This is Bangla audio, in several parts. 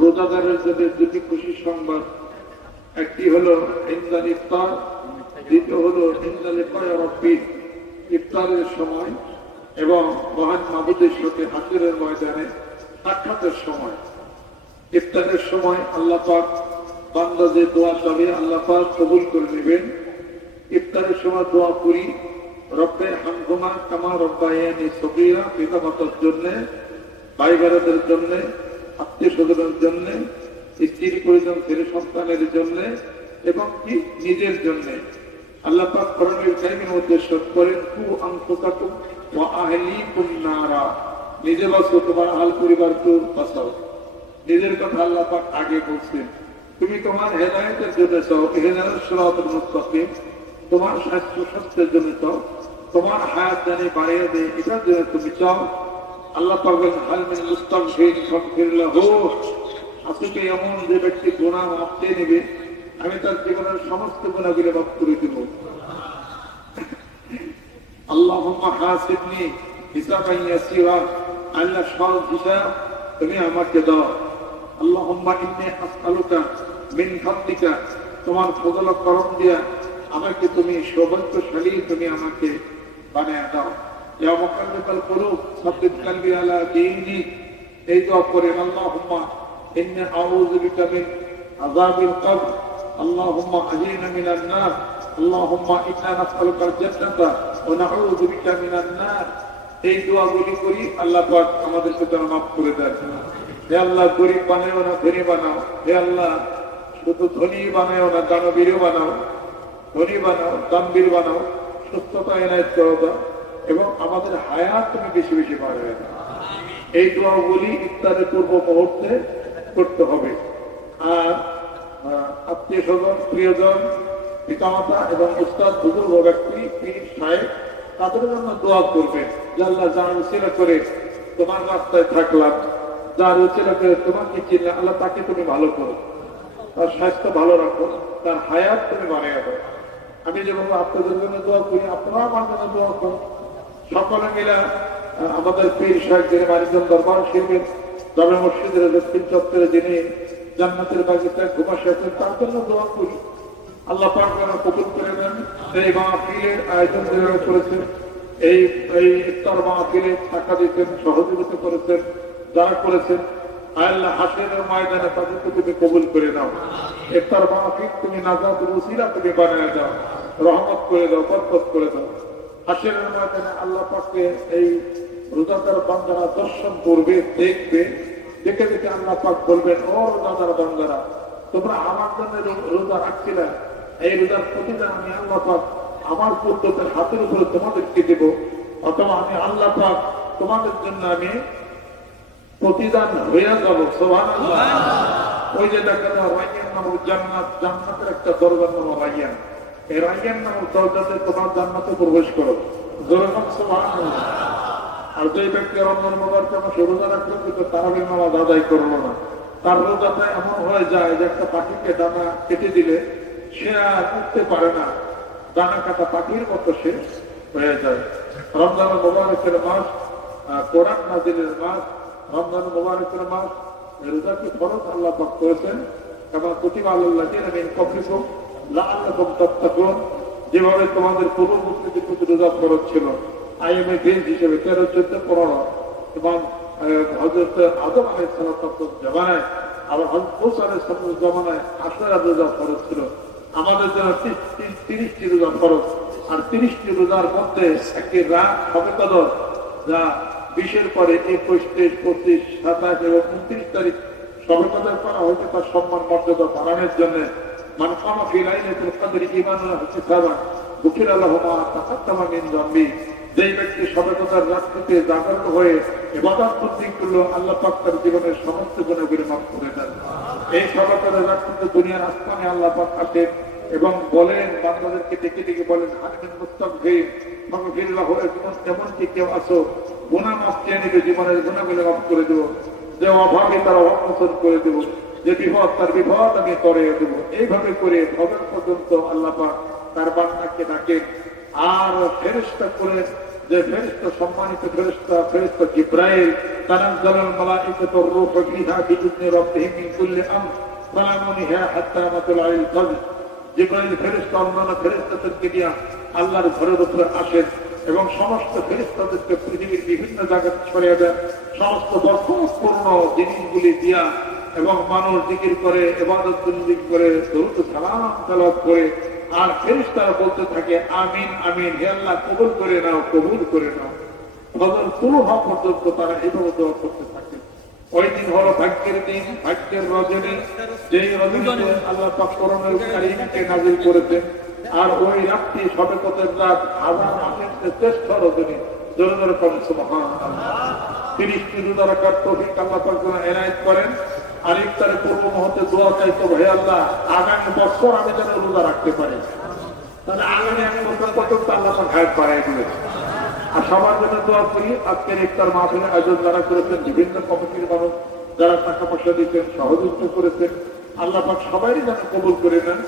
রোজাদারের জন্য দুটি খুশির সংবাদ, একটি হলো ইনদাল ইফতার, দ্বিতীয় হলো ইনদাল ইফতারের সময় এবং মহান মাবুদের সাথে হাসরের ময়দানে সাক্ষাতের সময়। ইফতারের সময় আল্লাহ পাক বান্দা যে দোয়া চাবে আল্লাহ পাক কবুল করে নেবেন। ইফতারের সময় দোয়া করি, রব্বে হামহুমা কামা রব্বায়ানি সগীরা, পিতা মাতার জন্য, ভাই বোনদের জন্য, আত্মীয় স্বজনের জন্য, স্ত্রী পরিজন ছেলে সন্তানের জন্য এবং কি নিজের জন্য। আল্লাহ পাক কোরআনুল কারীমের মধ্যে উল্লেখ করেন, কু আনফুসাকুম ওয়া আহলিকুম নারা, নিজে বাঁচো, তোমার আহল পরিবারকে বাঁচাও। নিজের কথা আল্লাহ পাক আগে বলছেন। তুমি তোমার হেদায়েতের জন্য চাও, ইহদিনাস সিরাতাল মুস্তাকিম, তোমার স্বাস্থ্য স্বাস্থ্যের জন্য চাও, তোমার হায়াত জানি বাড়িয়ে দেয় এটার জন্য তুমি চাও। আল্লাহ পাক বলেন, হাল মিন মুস্তাগফির ফাগফির লাহু, আপনি কি এমন যে ব্যক্তি গুনাহ মাফ চেয়ে নেবে, আমি তার জীবনের সমস্ত গুনাহগুলো মাফ করে দেব। আল্লাহুম্মা হাসিবনি হিসাবান ইয়াসিরা, আল্লাহ সহজ হিসাব তুমি আমাকে দাও। আল্লাহুম্মা ইন্নী আসআলুকা মিন ফাদলিকা, তোমার ফজল ও করম দিয়া আমাকে তুমি সৌভাগ্যশালী তুমি আমাকে বানিয়ে দাও। ইয়া মুকাল্লিবাল কুলুব সাব্বিত কলবি আলা দীনিক, এই দোয়া করেন। আল্লাহুম্মা ইন্নী আউযু বিকা মিন আযাবিল কবর, আল্লাহুম্মা আহিনা মিনান নার, আল্লাহুম্মা ইন্না নাসআলুকাল জান্নাতা ওয়া নাউযু বিকা মিনান নার। এই দোয়াগুলি করি, আল্লাহ পাক আমাদেরকে যেন মাফ করে দেন। হে আল্লাহ, গরিব বানাও না ধনী বানাও। হে আল্লাহ, শুধু ধনী বানাও না দানবীর বানাও, ধনী বানাও, দানবীর বানাও, সুস্থতা এনায়েত করো দাও এবং আমাদের হায়াত তুমি বেশি বেশি বাড়াবে না। এই দোয়াগুলি ইফতারের পূর্ব মুহূর্তে করতে হবে। আর আত্মীয় স্বজন, প্রিয়জন, পিতামাতা এবং উস্তাদ বুজুর্গ ব্যক্তি, পীর সাহেব, তাদের জন্য দোয়া করবে যে আল্লাহ, যার উসিলা করে তোমার রাস্তায় থাকলাম, যার উসিলা করে তোমাকে চিনলাম, আল্লাহ তাকে তুমি ভালো করো, তার স্বাস্থ্য ভালো রাখো, তার হায়াত তুমি বানিয়ে দাও। আমি যেভাবে আপনাদের জন্য দোয়া করি, আপনারা আমার জন্য দোয়া করুন। সকলে মিলে আমাদের পীর সাহেব যিনি মানিকগঞ্জ দরবার শরীফের জামে মসজিদের দক্ষিণ চত্বরে যিনি জান্নাতের বাগিচায় ঘুমাসে আছেন, তার জন্য দোয়া করি। আল্লাহ পাক যেন কবুল করে দেন। এই মাহফিলের আয়োজন যারা করেছেন, এই ইফতার মাহফিলে টাকা দিয়েছেন, সহযোগিতা করেছেন, যারা করেছেন, আল্লাহ হাসরের ময়দানে তাদেরকে তুমি কবুল করে দাও। ইফতার মাহফিল তুমি নাজাতের উসিলা তুমি বানিয়ে দাও, রহমত করে দাও, বরকত করে দাও। হাসরের ময়দানে আল্লাহ পাককে এই রোজাদার বান্দারা দর্শন করবে, দেখবে, দেখে দেখে আল্লাহ পাক বলবেন, ও রোজাদার বান্দারা, তোমরা আমার জন্য রোজা রাখছিলে, এই রোজার প্রতিদান আমি আল্লাহ পাক আমার কুদরতের হাতের উপরে তোমাদেরকে দেব, অথবা আমি আল্লাহ পাক তোমাদের জন্য আমি প্রতিদান হয়ে যাব। সুবহানাল্লাহ। ওই যে দেখেন রাইয়ান নামক জান্নাত, জান্নাতের একটা দরজার নাম রাইয়ান। এই রাইয়ান নামক দরজাতে তোমার জান্নাতে প্রবেশ করো। জোরে বল সুবহানাল্লাহ। আর যে ব্যক্তি রমজান মুবারক মাসে রোজা রাখলো কিন্তু তারাবির নামাজ আদায় করলো না, তার রোজাটা এমন হয়ে যায় যে একটা পাখিকে ডানা কেটে দিলে সে আর উঠতে পারে না, ডানা কাটা পাখির মতো সে হয়ে যায়। রমজান মুবারকের মাস, কোরআন নাযিলের মাস, রমজান মুবারকের মাস, রোজা কি ফরজ আল্লাহ পাক করেছেন। কামা কুতিবা আলাল্লাযিনা মিন ক্বাবলিকুম লাআল্লাকুম তাত্তাকুন, যেভাবে তোমাদের পূর্ববর্তীদের প্রতি রোজা ফরজ ছিল। আইএমএ বেঞ্চ হিসেবে 13, 14, 15 এবং হযরত আদম আলাইহিস সালাম জামানায়, আবার হযরত মূসা আলাইহিস সালাম জামানায় 18 রোজা ফরজ ছিল। আমাদের জন্য 30টি রোজা ফরজ। আর 30টি রোজার মধ্যে একটি রাত হবে কদর, যা 20-এর পরে 21, 23, 25, 27 এবং 29 তারিখ শবে কদর করা হয়েছে তার সম্মান মর্যাদা বাড়ানোর জন্য। মান কামা ফি লাইলাতুল কদরি ঈমানান ওয়া ইহতিসাবান গুফিরা লাহু মা তাকাদ্দামা মিন যামবি, যেই ব্যক্তি শবে কদর রাত্রিতে জাগরণ হয়ে ইবাদত বন্দেগী করলো, আল্লাহ পাক তার জীবনের সমস্ত গুনাহগুলো মাফ করে দেন। এই শবে কদর রাত্রিতে দুনিয়ার আসমানে আল্লাহ পাক আসেন এবং বলেন, বান্দাদেরকে ডেকে ডেকে বলেন, হামিন মুস্তাগফির ফাগফির লাহু, এমন কি কেউ আসো গুনাহ মাফ চেয়ে নেবে, জীবনের গুনাহগুলো মাফ করে দেবো, যে অভাবে তারা অবমোচন করে দেবো, যে বিপদ তার বিপদ আমি করিয়ে দেবো। এইভাবে করে ফজর পর্যন্ত আল্লাহ পাক তার বান্দাকে ডাকেন। আর ফেরেশতা করে যে ফেরেশতা সম্মানিত ফেরেশতা জিবরাইল তানাজ্জালুল মালাইকাতুর রূহু ফিহা বিইذনি রাব্বিহিম মিন কুল্লি আমর সালামুন হিয়া হাত্তা মাতলাইল ফজর। জিবরাইল ফেরেশতা অন্যান্য ফেরেশতাদেরকে নিয়ে আল্লাহর ঘরের উপরে আসেন এবং সমস্ত ফেরেশতাদেরকে পৃথিবীর বিভিন্ন জায়গায় ছড়িয়ে দেন, সমস্ত বরকতপূর্ণ জিনিসগুলি দিয়া এবং মানুষ জিকির করে, ইবাদত বন্দেগী করে, দরুদ সালাম তেলাওয়াত করে, আর ফেরেশতারা বলতে থাকে আমিন আমিন, হে আল্লাহ কবুল করে নাও, কবুল করে নাও। ফজর শুরু হওয়া পর্যন্ত তারা এভাবে দোয়া করতে থাকে। ওই দিন হলো ভাগ্যের দিন, ভাগ্যের রজনী, যেই রজনীতে আল্লাহ পাক কোরআনুল কারীমকে নাযিল করেছেন। আর ওই রাত্রি শবে কদরের রাত হাজার মাসের শ্রেষ্ঠ রজনী। জোরে জোরে পড়ুন সুবহানাল্লাহ। 30টি রোজা রাখার তৌফিক আল্লাহ পাক যেন এনায়েত করেন। আর ইফতারের পূর্ব মুহূর্তে দোয়া চাইতো, হে আল্লাহ আগামী বছর আমি যেন রোজা রাখতে পারি। তাহলে আগামী এক বছর পর্যন্ত আল্লাহ পাক হায়াত বাড়ায় দিলেন। আর সবার জন্য দোয়া করি, আজকের ইফতার মাহফিলের আয়োজন যারা করেছেন, বিভিন্ন কমিটির মানুষ যারা টাকা পয়সা দিচ্ছেন, সহযোগিতা করেছেন, আল্লাহ পাক সবাই যেন কবুল করে নেন।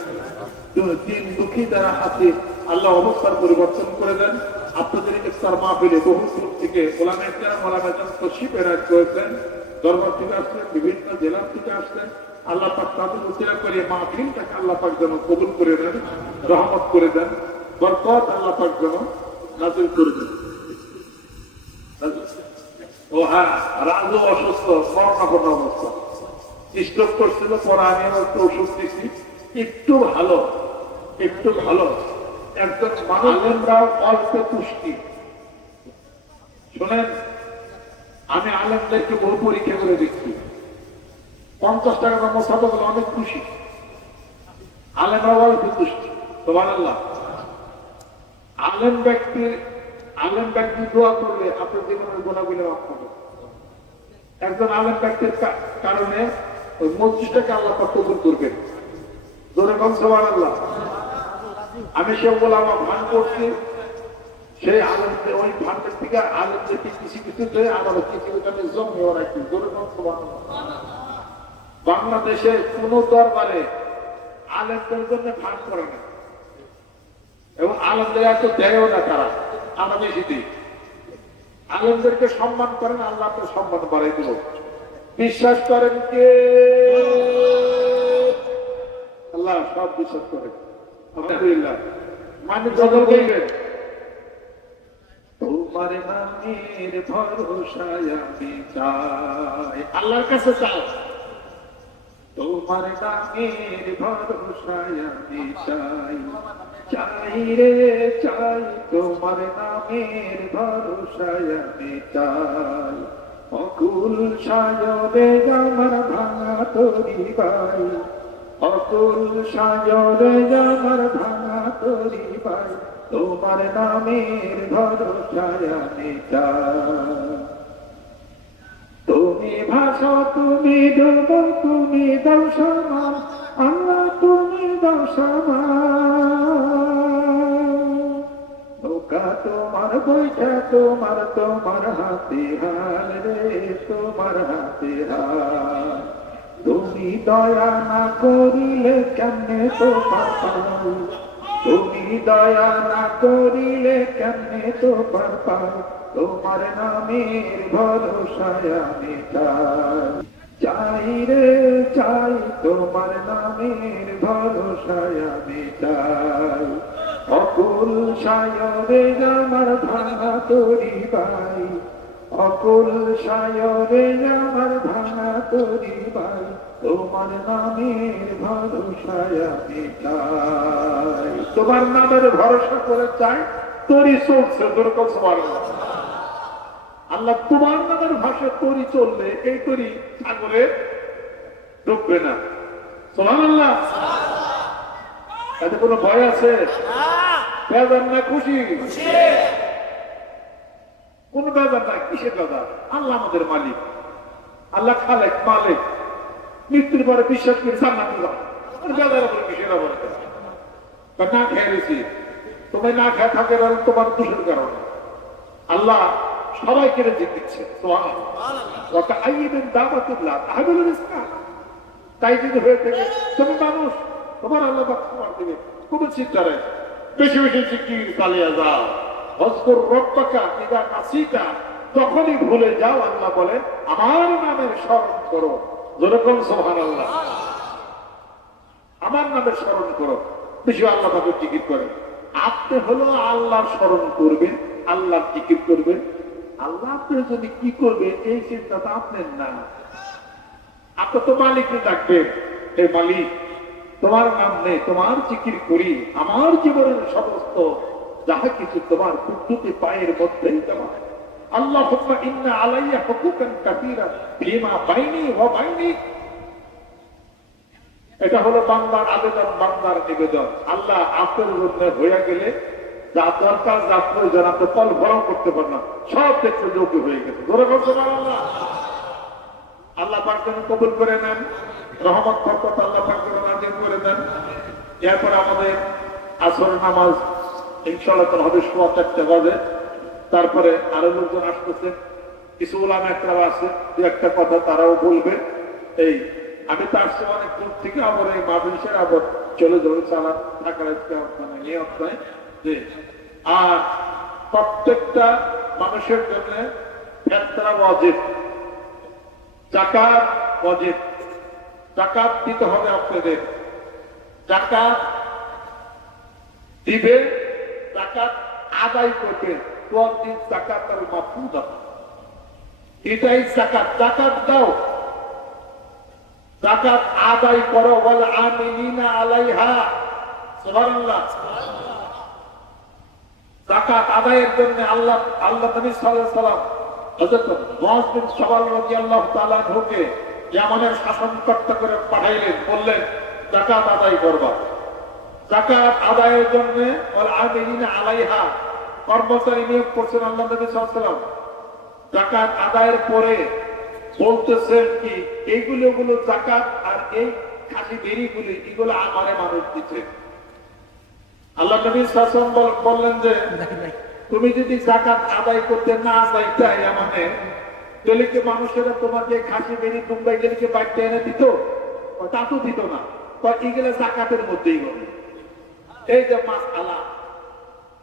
দিন দুঃখী যারা আছে আল্লাহ অবস্থার পরিবর্তন করে দেন। আপনাদের ইফতার মাহফিলে বহু দূর থেকে ওলামায়ে কেরাম তশরিফ এনায়েত করেছেন, দরবার থেকে আসছেন, বিভিন্ন জেলা থেকে আসছেন। আল্লাহ পাক তাদের উচিলা করে মাহফিলটাকে আল্লাহ পাক যেন কবুল করে নেন, রহমত করে দেন, বরকত আল্লাহ পাক যেন নাযিল করে দেন। ও হ্যাঁ, রাজু অসুস্থ, করোনা অবস্থা, স্ট্রোক করছিল, পরে আমি একটু ওষুধ দিচ্ছি, একটু ভালো, একটু ভালো। একজন আলেমরাও অল্প পুষ্টি। শোনেন, আমি আলেমদেরকে বহু পরীক্ষা করে দেখছি, 50 টাকা দাম সাদা বলে অনেক খুশি। আলেমরাও অল্প পুষ্টি। সুবহানাল্লাহ। আলেম ব্যক্তি দোয়া করলে আপনার জীবনের গুণাগুলো মাফ হবে। একজন আলেম ব্যক্তির কারণে ওই মসজিদটাকে আল্লাহ পাক কবুল করবেন। জোরে বল সুবহানাল্লাহ। আমি সে ওলামা ভান করছি, সেই আলেমদের ওই ভান্ডের থেকে আলেমদেরকে কিছু আমার কিছু জমিও রাখি। জোরে বল সুবহানাল্লাহ। বাংলাদেশে কোন দরবারে আলেমদের জন্য ভান করে না, এবং আলেমদের এত দেয়ও না, তারা আমরা বেশি দিই। আলেমদেরকে সম্মান করেন, আল্লাহ তো সম্মান বাড়াই দিল। বিশ্বাস করেন কে? আল্লাহ সব বিশ্বাস করেন। আলহামদুলিল্লাহ। মানুষ যখন বলবেন তোমার নামের ভরসায় আমি চাই, আল্লাহর কাছে চাও, তোমার নামের ভরসায় আমি চাই, চাই রে চাই, তোমার নামের ভরসায় আমি চাই। অকুল সাজরে আমার ভাঙা তরি বাই, অকুল সাজরে আমার ভাঙা তরি বাই, তোমার নামের ভরসায় আমি চাই। তুমি ভাষা, তুমি ডুব, তুমি দাও সামাল, আল্লাহ তুমি দাও সামাল। নৌকা তোমার বইটা, তোমার হাতে হাল রে, তোমার হাতে হাল। তুমি দয়া না করিলে কেমনে তো পাপাল, তুমি দয়া না করিলে কেমনে তো পাপাল। তোমার নামের ভরসায় আমি চাই, চাই রে চাই, তোমার নামের ভরসায় আমি চাই। অকুল সায়রে আমার ভাঙা তরি বাই, অকুল সায়রে আমার ভাঙা তরি বাই, তোমার নামের ভরসায় আমি চাই। তোমার নামের ভরসা করে চাই, তরি চলছে। আল্লাহ তোমার নামের ভাষা তরি চললে এই তরি সাগরে ডুববে না। সুবহানাল্লাহ। এতে কোনো ভয় আছে? বেজার না খুশি? কোন বেজার না। কিসের বেজার? আল্লাহ আমাদের মালিক, আল্লাহ খালেক মালিক। মৃত্যুর পরে বিশ্বাস করি জান্নাতে যাও, বেজার উপরে কিসের আবার? না খেয়ে গেছি, তুমি না খেয়ে থাকে তোমার দোষের কারণে। আল্লাহ সবাইকে রিজিক দিচ্ছে। তাই যদি হয়ে থাকে তুমি মানুষ, তোমার আল্লাহ তোমার দিকে কোনো চিন্তা নেই। বেশি বেশি জিকির চালিয়ে যাও, ওয়াজকুর রাব্বাকা ইযা নাসিতা, যখনই ভুলে যাও আল্লাহ বলে আমার নামের স্মরণ করো। যেরকম সুবহানাল্লাহ, আমার নামের স্মরণ করো, বেশি আল্লাহ পাকের জিকির করে। আপনি হলো আল্লাহর স্মরণ করবেন, আল্লাহর জিকির করবেন। আল্লাহ আপনার জন্য কি করবে এই চিন্তা তো আপনার না। আপনি তো মালিককে ডাকবেন, হে মালিক তোমার নাম নেই, তোমার জিকির করি, আমার জীবনের সমস্ত যাহা কিছু তোমার কুদরতি পায়ের মধ্যেই দেওয়া। আল্লাহুম্মা ইন্না আলাইয়া হুকুকান কাসীরা ফীমা বাইনি ওয়া বাইনিক। এটা হলো বান্দার আবেদন, বান্দার নিবেদন। আল্লাহ আপনার জন্য হয়ে গেলে যা দরকার, যা প্রয়োজন আপনি তল ভরণ করতে পারেন না, সব ক্ষেত্রে যোগ্য হয়ে গেছে। ধরে বলতে পারেন আল্লাহ, আল্লাহ পাক যেন কবুল করে নেন, রহমত বরকত আল্লাহ পাক যেন নাযিল করে দেন। এরপর আমাদের আসর নামাজ ইনশাআল্লাহ হবে 4:15 বাজে। তারপরে আরো লোকজন আসতেছেন, কিছু উলামা একরাম আছে, দু একটা কথা তারাও বলবে। এই আমি তো আসছি অনেক দূর থেকে, আবার এই মাহফিল আবার চলে যাবে চালা ঢাকার মানে এই অবস্থায় যে। আর প্রত্যেকটা মানুষের জন্য ফিতরা ওয়াজিব, যাকাত ওয়াজিব। যাকাত দিতে হবে আপনাদের, যাকাত দিবে, যাকাত আদায় করবে। তোয়াদিন যাকাতাল মাফরুদা, এটাই যাকাত। যাকাত দাও, যাকাত আদায় করো। ওয়াল আমিলিনা আলাইহা, সুবহানাল্লাহ। যাকাত আদায়ের জন্য আল্লাহ নবী সাল্লাল্লাহু আলাইহি ওয়াসাল্লাম হযরত মুআয বিন জাবাল রাদিয়াল্লাহু তাআলা আনহুকে ইয়ামানের শাসনকর্তা করে পাঠাইলেন, বললেন যাকাত আদায় করবা। যাকাত আদায়ের জন্য ওয়াল আমিলিনা আলাইহা, কর্মচারী নিয়োগ করছেন আল্লাহ নবী সাল্লাল্লাহু আলাইহি ওয়াসাল্লাম। যাকাত আদায়ের পরে বলতেছেন কি, এইগুলো যাকাত, আর এই খাসি বেরিগুলি এগুলো আমারে মানুষ দিচ্ছে। আল্লাহ নবী সাল্লাল্লাহু আলাইহি ওয়াসাল্লাম বললেন যে তুমি যদি যাকাত আদায় করতে না চাইতে মানে, তাহলে কি মানুষেরা তোমাকে খাসি বেরি দুম্বাই গেলে বাড়িতে এনে দিত? তা তো দিত না। এগুলো যাকাতের মধ্যেই হবে। এই যে মাসআলা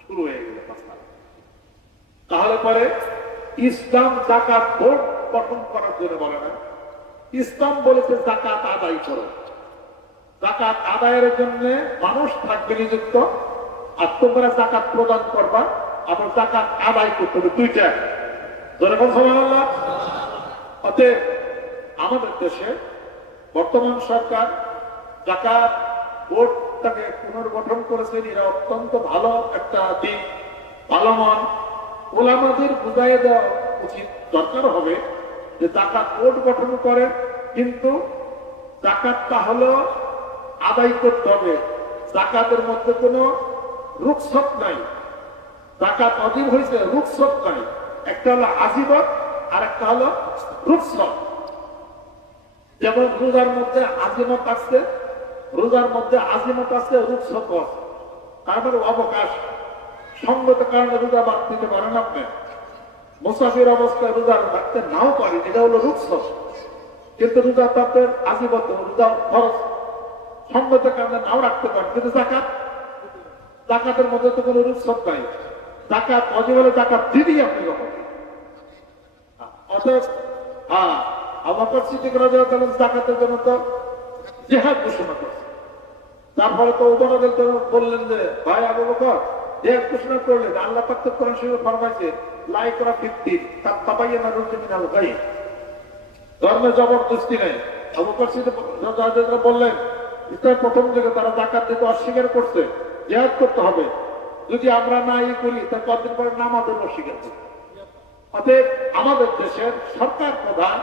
শুরু হয়ে গেল মাসআলা। তাহলে পরে ইসলাম যাকাত বোর্ড গঠন করার জন্য বলে না, ইসলাম বলেছে যাকাত আদায় করো। যাকাত আদায়ের জন্য মানুষ থাকবে নিযুক্ত, আর তোমরা যাকাত প্রদান করবা, আবার যাকাত আদায় করতে হবে, দুইটা। যেরকম সুবহানাল্লাহ। অতএব আমাদের দেশে বর্তমান সরকার যাকাত বোর্ডটাকে পুনর্গঠন করেছেন, এরা অত্যন্ত ভালো একটা দিক, ভালো মন। ওলামাদের বুঝাই দেওয়া উচিত, দরকার হবে যে যাকাত বোর্ড গঠন করে, কিন্তু যাকাতটা হলো আদায় করতে হবে। যাকাতের মধ্যে কোনো রুখসত নাই। যাকাত ওয়াজিব হয়েছে, রুখসত নাই। একটা হলো আজিবত, আর একটা হলো রুখসত। যেমন রোজার মধ্যে আজিমত আছে, রোজার মধ্যে আজিমত আছে, রুখসত আছে। তার মানে অবকাশ, সঙ্গত কারণে রোজা বাদ দিতে পারেন আপনি। মুসাফির অবস্থায় রোজা রাখতে নাও পারেন, এটা হলো রুখসত। কিন্তু রোজা তো আপনার আজিবত, রোজা খরচ, সঙ্গত কারণে নাও রাখতে পারেন। কিন্তু যাকাতের মধ্যে তো কোনো রুখসত নাই। যাকাত ওয়াজিব হলে যাকাত দিবেই আপনি যখন। অতএব আবু বকর সিদ্দিক রাদিয়াল্লাহু তাআলা যাকাতের জন্য তো জিহাদ ঘোষণা করছে। তারপরে তো ওমর রাদিয়াল্লাহু তাআলা বললেন যে ভাই আবু বকর, জিহাদ ঘোষণা করলেন, আল্লাহ পাক তো কোরআন শরীফে ফরমাইছে লা ইকরাহা ফিদ-দীন কাদ তাবায়্যানা রুশদু মিনাল গায়। ধর্মে জবরদস্তি নেই। আবু বকর সিদ্দিক রাদিয়াল্লাহু তাআলা বললেন, ইসলামের প্রথম দিকে তারা যাকাত দিতে অস্বীকার করছে, জিহাদ করতে হবে। যদি আমরা না করি তা কতদিন পরে নামাজের অস্বীকার করবে। অতএব আমাদের দেশের সরকার প্রধান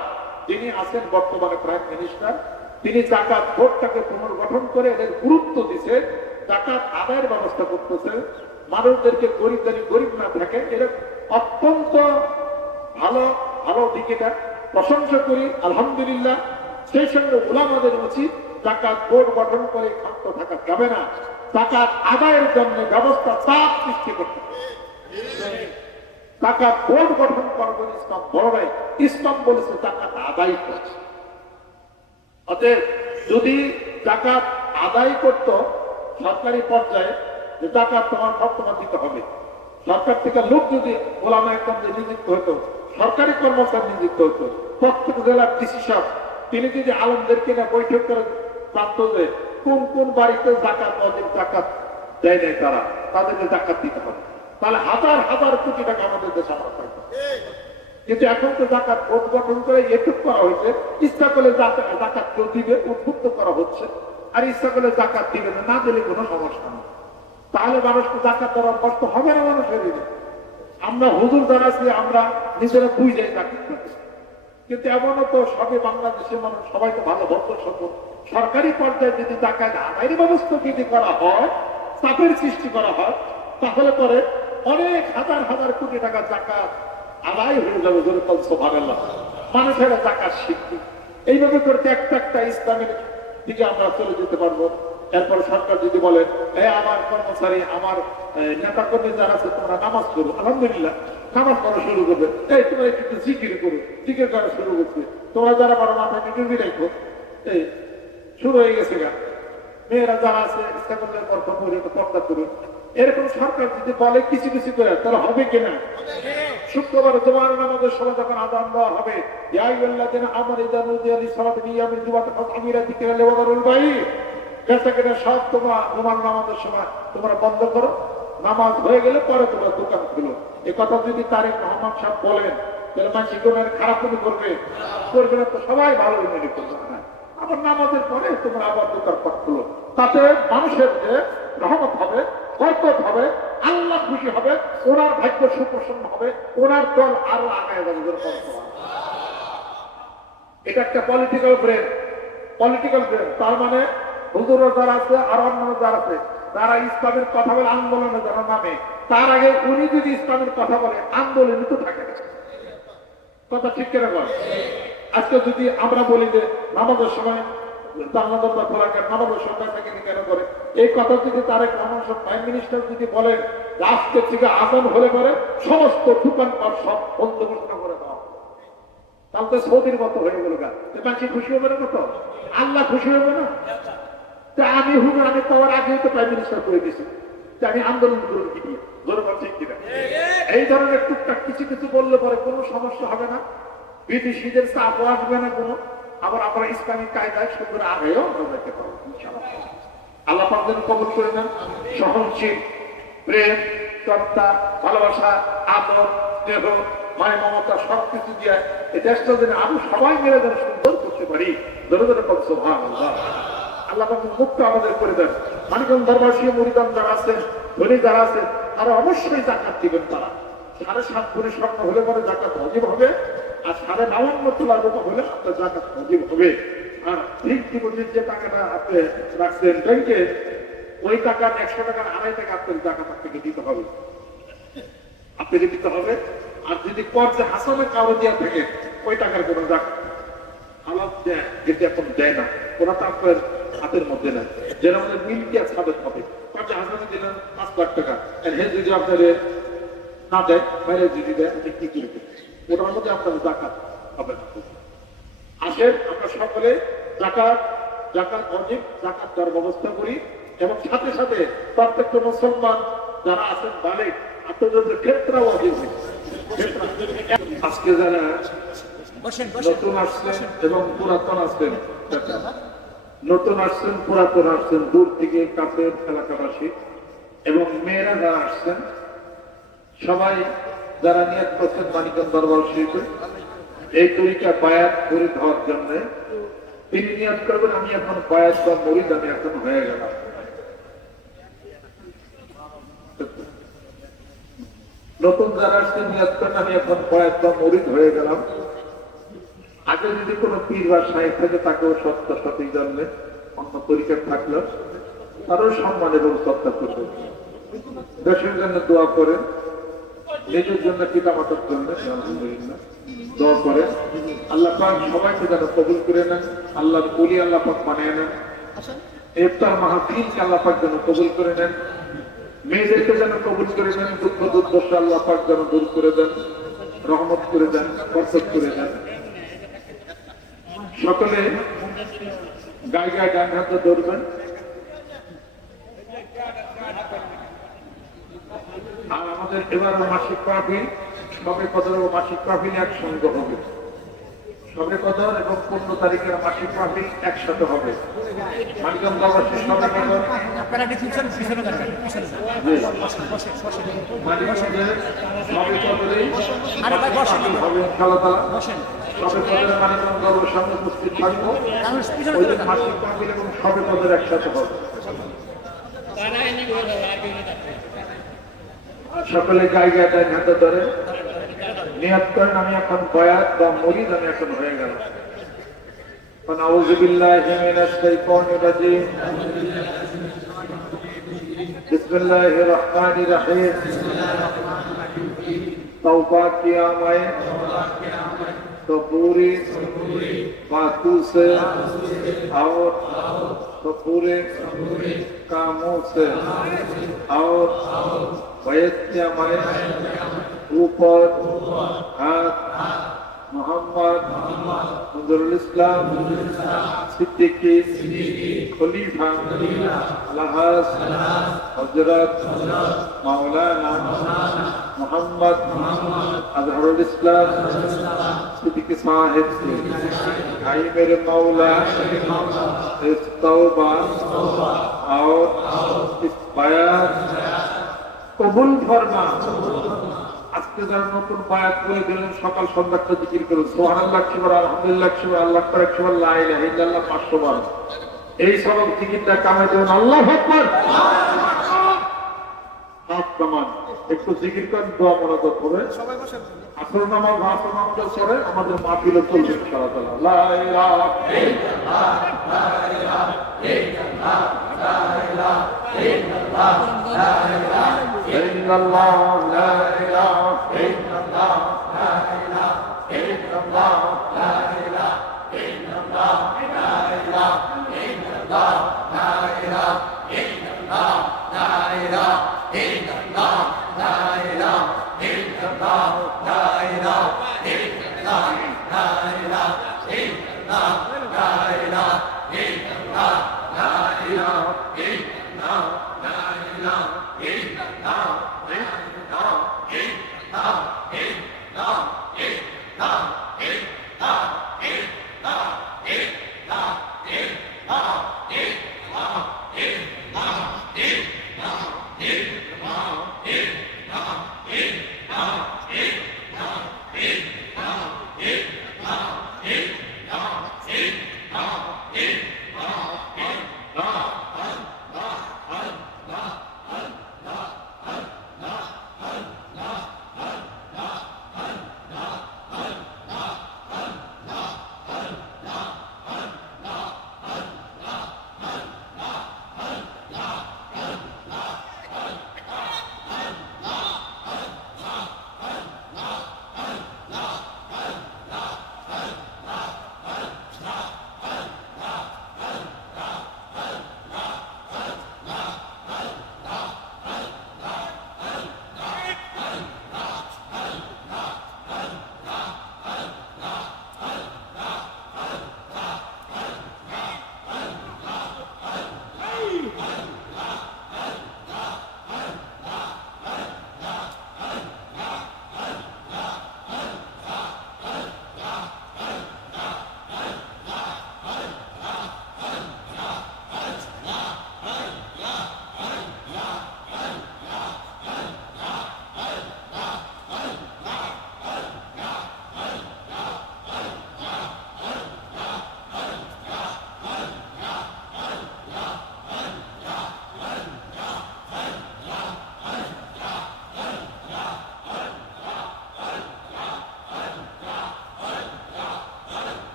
যিনি আছেন বর্তমানে প্রাইম মিনিস্টার, তিনি যাকাত বোর্ডটাকে পুনর্গঠন করে এদের গুরুত্ব দিচ্ছে, যাকাত আদায়ের ব্যবস্থা করতেছে, মানুষদেরকে গরিব না থাকে। এটা অত্যন্ত ভালো ভালো দিক, এটা প্রশংসা করি, আলহামদুলিল্লাহ। সেই সঙ্গে উলামাদের উচিত যাকাত বোর্ড গঠন করে ক্ষান্ত থাকা যাবে না, যাকাত আদায়ের জন্য ব্যবস্থা চাপ সৃষ্টি করতে হবে। যাকাত বোর্ড গঠন করার জন্য ইসলাম বড় নাই, ইসলাম বলেছে যাকাত আদায় করছে। অতএব যদি যাকাত আদায় করত সরকারি পর্যায়ে, যে যাকাত তোমার বর্তমান দিতে হবে, সরকার থেকে লোক যদি ওলামা একদমে নিযুক্ত হতো, সরকারি কর্মচারী নিযুক্ত হতো, প্রত্যেক জেলার ডিসি সাহেব তিনি যদি আলমদেরকে না বৈঠক করে প্রাপ্ত যে কোন কোন বাড়িতে জাকাত অধিক জাকাত দেয় নাই তারা, তাদেরকে জাকাত দিতে হবে, তাহলে হাজার হাজার কোটি টাকা আমাদের দেশে আমরা থাকবে। কিন্তু এখন তো জাকাত বোর্ড গঠন করে এটুক করা হয়েছে, ইচ্ছা করলে জাকাত কেউ দিবে উদ্বুদ্ধ করা হচ্ছে, আর ইচ্ছা করলে জাকাত দিবে না, না দিলে কোনো সমস্যা নেই। তাহলে মানুষকে জাকাত দেওয়ার কষ্ট হবে না মানুষের। আমরা হুজুর যারা আছি আমরা নিজেরা বুঝ যাই জাকাত দিতে। কিন্তু এমনও তো সবে বাংলাদেশের মানুষ সবাই তো ভালো ভদ্র সভ্য, সরকারি পর্যায়ে যদি জাকাত আদায়ের ব্যবস্থা যদি করা হয়, চাপের সৃষ্টি করা হয়, তাহলে পরে অনেক হাজার হাজার কোটি টাকা জাকাত আদায় হয়ে যাবে। সুবহানাল্লাহ, মানুষেরা জাকাত শিখবে। এইভাবে করতে একটা একটা ইসলামের দিকে আমরা চলে যেতে পারবো। এরপর সরকার যদি বলে আমার কর্মচারী আমার নেতা কর্মী যারা আছে তোমরা নামাজ করো, আলহামদুলিল্লাহ নামাজ পড়া শুরু করবে। তোমরা একটু জিকির করো, জিকির করা শুরু করছে। তোমরা যারা বড় মাথাকে ডুবি রাখো, এই শুরু হয়ে গেছে গা। মেয়েরা যারা আছে ইচ্ছা করলে পর্দা করুন। এরকম সরকার যদি বলে কিছু কিছু করে, তাহলে হবে কিনা? শুক্রবার জুমার নামাজের সময় যখন আযান দেওয়া হবে, ইয়া আইয়ুহাল্লাযীনা আমানু ইযা নুদিয়া লিস-সালাতি মিন ইয়াউমিল জুমআতি ফাসআউ ইলা যিকরিল্লাহি ওয়া যারুল বাই'। বেচাকেনা সব তোমরা জুমার নামাজের সময় তোমরা বন্ধ করো, নামাজ হয়ে গেলে পরে তোমরা দোকান খুলো। এই কথা যদি তারেক রহমান সাহেব বলেন, তাহলে মানুষ জীবনের খারাপ মনে করবে না, তো সবাই ভালো মনে করবে না। আবার নামাজের পরে তোমরা আবার দোকানপাট খুলো, তাতে মানুষের যে রহমত হবে, বরকত হবে, আল্লাহ খুশি হবে, ওনার ভাগ্য সুপ্রসন্ন হবে, ওনার দল আরো আগায় যাবে। এটা একটা পলিটিক্যাল ব্রেন। তার মানে হুজুররা যারা আছে আর অন্যান্য যারা আছে, তারা ইসলামের কথা বলে আন্দোলনে যারা নামে, তার আগে উনি যদি ইসলামের কথা বলে আন্দোলনই তো থাকে না। কথা ঠিক কেন বল? আজকে যদি আমরা বলি যে নামাজের সময় নামাজের সময় থাকে কেন করে, এই কথা যদি তারেক রহমান প্রাইম মিনিস্টার যদি বলেন আজকে থেকে আজান হলে পরে সমস্ত দোকানপাট সব বন্ধ ঘোষণা করে দেওয়া, তাহলে তো সৌদির মতো হয়ে গেল। মানুষ খুশি হবে না? কত আল্লাহ খুশি হবে না? আমি হুজুর আমি পাওয়ার আগেই তো প্রাইম মিনিস্টার করে দিয়েছি, আমি আন্দোলন করুন কি দিয়ে জনগণ ঠিক কিনা? এই ধরনের টুকটাক কিছু কিছু বললে পরে কোনো সমস্যা হবে না, বিদেশিদের চাপও আসবে না কোনো। আবার আমরা ইসলামিক কায়দায় সুন্দর আগেও আমরা দেখতে পাবো। আল্লাহ পাক যেন কবুল করে নেন। সহনশীল, প্রেম, শ্রদ্ধা, ভালোবাসা, আদর, স্নেহ, মায় মমতা সবকিছু দিয়ে এই দেশটা যেন আরো সবাই মিলে যেন সুন্দর করতে পারি। ধরে ধরে বলছো সুবহানাল্লাহ। আল্লাহ পাক মুক্ত আমাদের করে দেন। মানিকগঞ্জ দরবারী মুরিদান যারা আছেন, ধনী যারা আছেন, তারা অবশ্যই জাকাত দিবেন। তারা 7.5 ভরি স্বর্ণ হলে পরে জাকাত ওয়াজিব হবে, আর 59.5 তোলা রূপা হলে আপনার জাকাত ওয়াজিব হবে। আর ফিক্সড ডিপোজিট যে টাকাটা আপনি রাখছেন ব্যাংকে, ওই টাকার 100 টাকার 2.5 টাকা আপনার জাকাত আপনাকে দিতে হবে, আপনাকে দিতে হবে। আর যদি কর্জে হাসানে কারো দেওয়া থাকে, ওই টাকার কোনো জাকাত আলাপ দেয় যেটা এখন দেয় না, ওরা তো আপনার হাতের মধ্যে নেয়। যেন আমাদের মিলকিয়াত সাবেত হবে। কর্জে হাসানে দিলেন 5 লাখ টাকা, হে যদি আপনার না দেয়, বাইরে যদি দেয়, আপনি কি করবেন? ওটার মধ্যে আপনার জাকাত হবে না। আসেন আমরা সকলে জাকাত ওয়াজিব, জাকাত দেওয়ার ব্যবস্থা করি, এবং সাথে সাথে প্রত্যেকটা মুসলমান যারা আছেন বালিগ আপনাদের ক্ষেত্রে ওয়াজিব। আজকে যারা নতুন আসছেন এবং পুরাতন আসছেন, পুরাতন আসছেন, দূর থেকে কাছের এলাকাবাসী এবং মেয়েরা যারা আসছেন, সবাই যারা নিয়ত করছেন মানিকগঞ্জ দরবার শরীফে এই তরিকা বায়াত মুরিদ হওয়ার জন্য, তিনি নিয়ত করবেন আমি এখন বায়াত বা মুরিদ আমি এখন হয়ে গেলাম। নতুন যারা আসছে নিয়ত করেন আমি এখন বায়াত বা মুরিদ হয়ে গেলাম। আগে যদি কোনো পীর বা শায়েখ থাকে তাকেও সত্য সঠিক জানলে, অন্য তরিকা থাকলেও তারও সম্মান এবং শ্রদ্ধা করবেন। দেশের জন্য দোয়া করেন, নিজের জন্য পিতামাতার জন্য আলহামদুলিল্লাহ দোয়া করেন। আল্লাহ পাক সবাইকে যেন কবুল করে নেন, আল্লাহর ওলি আল্লাহ পাক বানিয়ে নেন। ইফতার মাহফিলকে আল্লাহ পাক যেন কবুল করে নেন, মেয়েদেরকে যেন কবুল করে নেন, দুঃখ দুর্দশা আল্লাহ পাক যেন দূর করে দেন, রহমত করে দেন, বরকত করে দেন। সকলে গায়ে গায়ে গান হাতে ধরবেন। আর আমাদের আমাদের এবারও মাসিক মাহফিল, সবে কদর ও মাসিক মাহফিল একসঙ্গে হবে। সবে কদর এবং 15 তারিখের মাসিক মাহফিল একসাথে হবে। মানিকগঞ্জবাসী সবে কদর মানিকগঞ্জের সবে কদরেই হবে ইনশাআল্লাহ তাআলা। সবে কদরে মানিকগঞ্জের সামনে উপস্থিত থাকবো। ওই দিন মাসিক মাহফিল এবং সবে কদর একসাথে হবে। সকলে জায়গায় হাতে ধরে নিয়ত করেন, আমি এখন বয়াত বা মরিদ আমি এখন হয়ে গেল। আউযু বিল্লাহি মিনাশ শাইতানির রাজীম। বিসমিল্লাহির রহমানির রহিম। तौबा किया मैं तो पूरी बातों से और तो पूरे कामों से और बैत किया मैं ऊपर हाथ मोहम्मद नजरुल इस्लाम सिद्दीकी खलीफा अलहाज हजरत मौलाना मोहम्मद अजहरुल इस्लाम सिद्दीकी साहिब से आई मेरे मौला इस तौबा और इस बयान कबूल फरमा। আজকে যারা নতুন বায়াত করে দিলেন সকাল সন্ধ্যা একটা জিকির করুন, সুবহানাল্লাহ 100 বার, আলহামদুলিল্লাহ 100 বার, আল্লাহু আকবার 100 বার, লা ইলাহা ইল্লাল্লাহ 500 বার। এই সব জিকিরটা কামাই দেন। আল্লাহু আকবার। হাত কামান একটু জিকির করেন, দোয়া মোনাজাত হবে। সবাই বসেন। আসর নামাজ আসর নামাজের পরে আমাদের মাহফিল চলবে ইনশাআল্লাহ। লা ইলাহা ইল্লাল্লাহ লা ইলাহা ইল্লাল্লাহ লা ইলাহা ইল্লাল্লাহ লা ইলাহা ইল্লাল্লাহ লা ইলাহা ইল্লাল্লাহ লা ইলাহা ইল্লাল্লাহ লা ইলাহা ইল্লাল্লাহ লা ইলাহা ইল্লাল্লাহ লা ইলাহা ইল্লাল্লাহ লা ইলাহা ইল্লাল্লাহ লা ইলাহা ইল্লাল্লাহ লা ইলাহা ইল্লাল্লাহ লা ইলাহা ইল্লাল্লাহ লা ইলাহা ইল্লাল্লাহ লা ইলাহা ইল্লাল্লাহ লা ইলাহা ইল্লাল্লাহ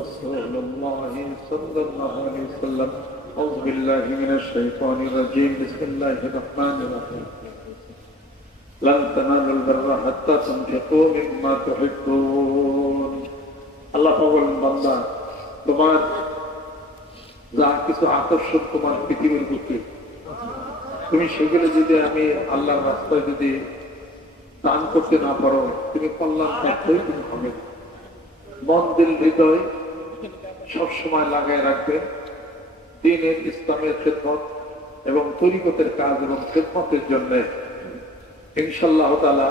رسول الله صلى الله عليه وسلم أعوذ بالله من الشيطان الرجيم بسم الله الرحمن الرحيم لن تنالوا البر حتى تنفقوا مما تحبون আল্লাহ বলেন বান্দা তোমার যা কিছু আকর্ষণ তোমার পৃথিবীর বুকে তুমি সেগুলো যদি আমি আল্লাহর রাস্তায় যদি দান করতে না পারো তুমি কল্যাণ প্রাপ্তই তুমি হবে না। মন দিল হৃদয় সবসময় লাগায় রাখবে দ্বীনের ইসলামের খেদমত এবং তরিকতের কাজ এবং খেদমতের জন্য ইনশাআল্লাহ তাআলা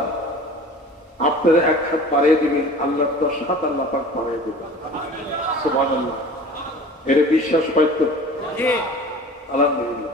আপনারা এক হাত বাড়িয়ে দিবেন, আল্লাহর 10 হাত আল্লাহ পাক বাড়িয়ে দিবেন। সুবহানাল্লাহ। এর বিশ্বাস পাইতো? জি আলহামদুলিল্লাহ।